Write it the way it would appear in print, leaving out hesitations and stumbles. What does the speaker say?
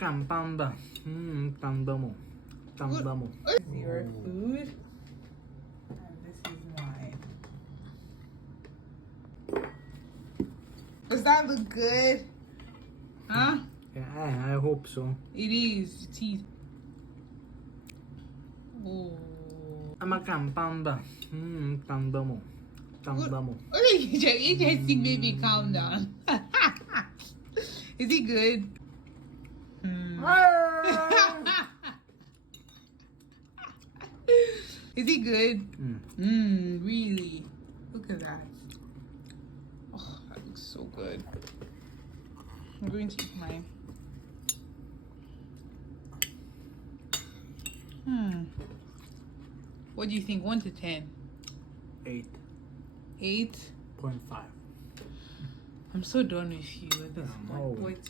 Makan panda. Panda mo. Panda mo. This is your food, and this is mine. Does that look good? Huh? Yeah, I hope so. It is. Teeth. Oh. Makan panda. Panda mo. Panda mo. What are you doing? You just think, baby, calm down. Is he good? Is he good? Really? Look at that. Oh, that looks so good. I'm going to eat mine. What do you think? 1 to 10? 8.5. 8? I'm so done with you at this point. Oh. Wait.